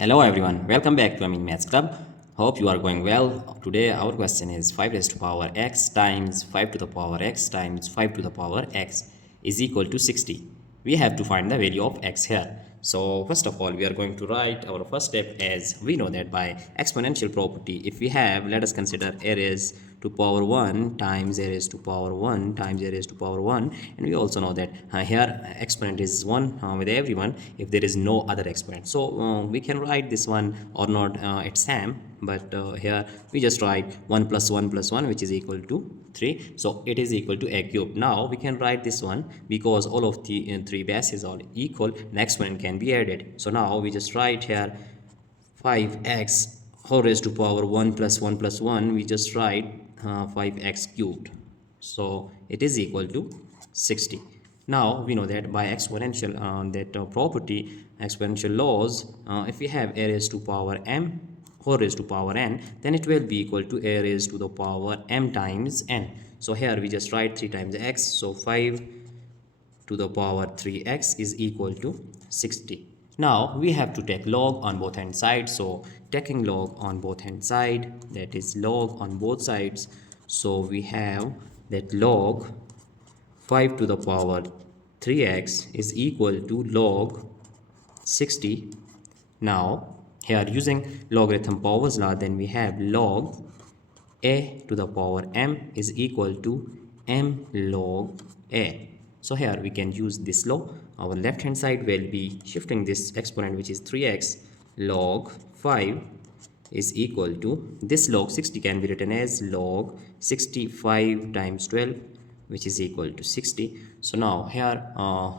Hello everyone, welcome back to Maths Club. Hope you are going well. Today our question is 5 raised to power x times 5 to the power x times 5 to the power x is equal to 60. We have to find the value of x here. So first of all, we are going to write our first step as we know that by exponential property. If we have, let us consider a raised to power 1 times a raised to power 1 times a raised to power 1, and we also know that here exponent is 1 with everyone if there is no other exponent. So we can write this one or not at SAM, but here we just write 1 plus 1 plus 1, which is equal to 3, so it is equal to a cube. Now we can write this one because all of the three bases are equal, the exponent can be added. So now we just write here 5x whole raised to power 1 plus 1 plus 1, we just write 5x cubed, so it is equal to 60. Now we know that by exponential property, exponential laws, if we have a raised to power m whole raised to power n, then it will be equal to a raised to the power m times n. So here we just write 3 times x, so 5 to the power 3x is equal to 60. Now we have to take log on both hand sides, so taking log on both hand side, that is log on both sides, so we have that log 5 to the power 3x is equal to log 60. Now here using logarithm powers law, then we have log a to the power m is equal to m log a. So here we can use this law. Our left hand side will be shifting this exponent, which is 3x log 5 is equal to this log 60 can be written as log 65 times 12, which is equal to 60. So now here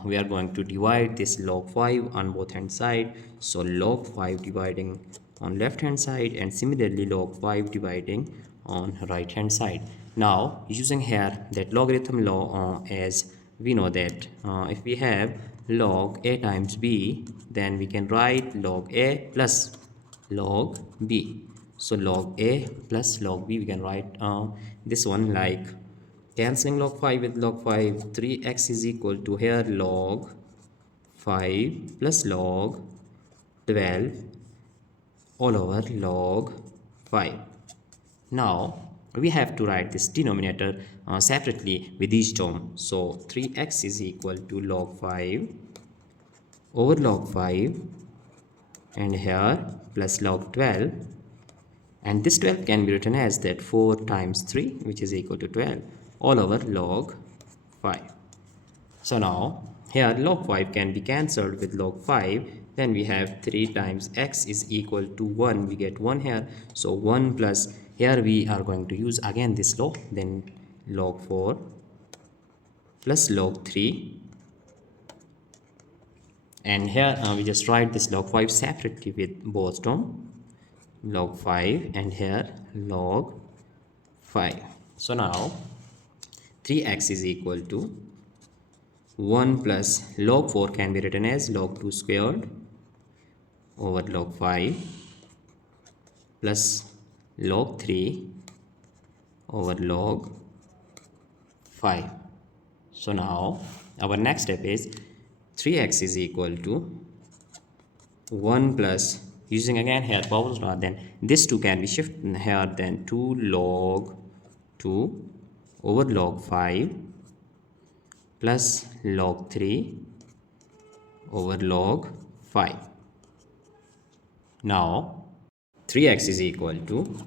we are going to divide this log 5 on both hand side, so log 5 dividing on left hand side and similarly log 5 dividing on right hand side. Now using here that logarithm law, as we know that if we have log a times b, then we can write log a plus log b. So log a plus log b, we can write this one like cancelling log 5 with log 5, 3x is equal to here log 5 plus log 12 all over log 5. Now we have to write this denominator separately with each term. So 3x is equal to log 5 over log 5 and here plus log 12, and this 12 can be written as that 4 times 3, which is equal to 12 all over log 5. So now here log 5 can be cancelled with log 5, then we have 3 times x is equal to 1, we get 1 here, so 1 plus, here we are going to use again this law, then log 4 plus log 3, and here we just write this log 5 separately with both term, log 5 and here log 5. So now 3x is equal to 1 plus log 4 can be written as log 2 squared over log 5 plus log 3 over log 5. So now our next step is 3x is equal to 1 plus, using again here powers law, then this 2 can be shifted here, then 2 log 2 over log 5 plus log 3 over log 5. Now 3x is equal to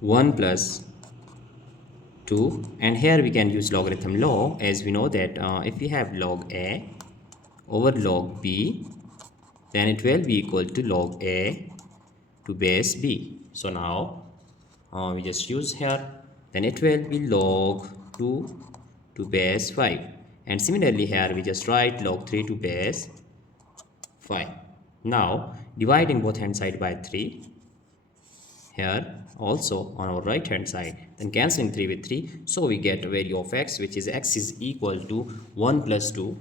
1 plus 2, and here we can use logarithm law, as we know that if we have log a over log b, then it will be equal to log a to base b. So now we just use here, then it will be log 2 to base 5, and similarly here we just write log 3 to base 5. Now dividing both hand side by 3 here also on our right hand side, then cancelling 3 with 3, so we get a value of x, which is x is equal to 1 plus 2,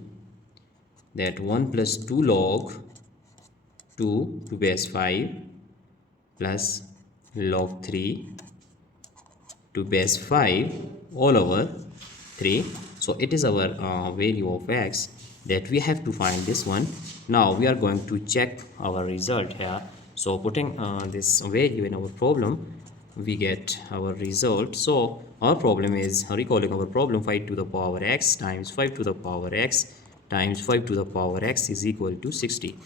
that 1 plus 2 log 2 to base 5 plus log 3 to base 5 all over 3. So it is our value of x, that we have to find this one. Now we are going to check our result here. So putting this value in our problem, we get our result. So our problem is, recalling our problem, 5 to the power x times 5 to the power x times 5 to the power x is equal to 60.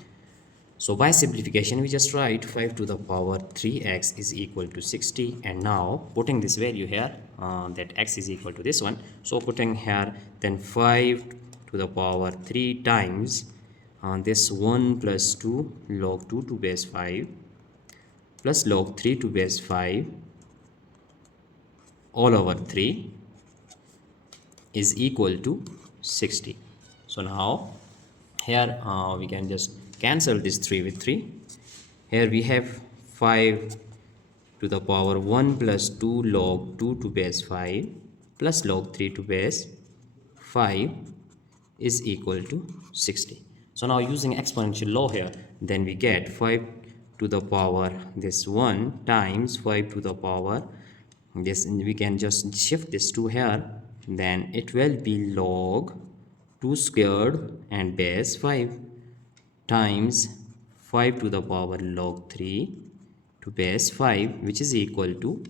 So by simplification, we just write 5 to the power 3x is equal to 60. And now putting this value here, that x is equal to this one. So putting here, then 5 to the power 3 times this 1 plus 2 log 2 to base 5 plus log 3 to base 5 all over 3 is equal to 60. So now here we can just cancel this 3 with 3. Here we have 5 to the power 1 plus 2 log 2 to base 5 plus log 3 to base 5 is equal to 60. So now using exponential law here, then we get 5 to the power this 1 times 5 to the power this, and we can just shift this to here, then it will be log 2 squared and base 5 times 5 to the power log 3 to base 5, which is equal to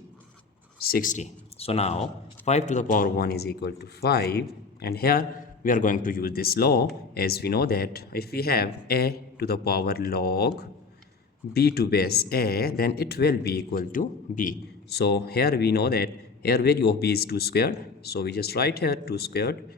60. So now 5 to the power 1 is equal to 5, and here we are going to use this law, as we know that if we have a to the power log b to base a, then it will be equal to b. So here we know that here value of b is 2 squared, so we just write here 2 squared,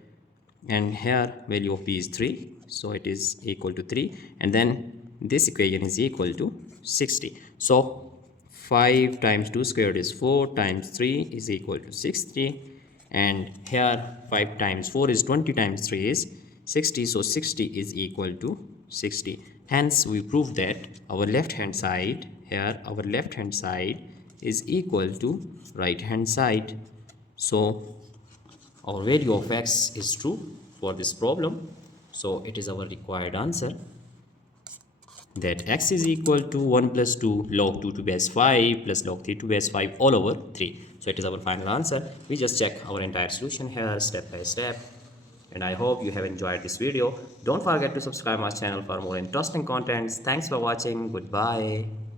and here value of b is 3, so it is equal to 3, and then this equation is equal to 60. So 5 times 2 squared is 4 times 3 is equal to 60, and here 5 times 4 is 20 times 3 is 60, so 60 is equal to 60. Hence we prove that our left hand side, here our left hand side is equal to right hand side. So our value of x is true for this problem, so it is our required answer, that x is equal to 1 plus 2 log 2 to base 5 plus log 3 to base 5 all over 3. So it is our final answer. We just check our entire solution here step by step, and I hope you have enjoyed this video. Don't forget to subscribe my channel for more interesting contents. Thanks for watching. Goodbye.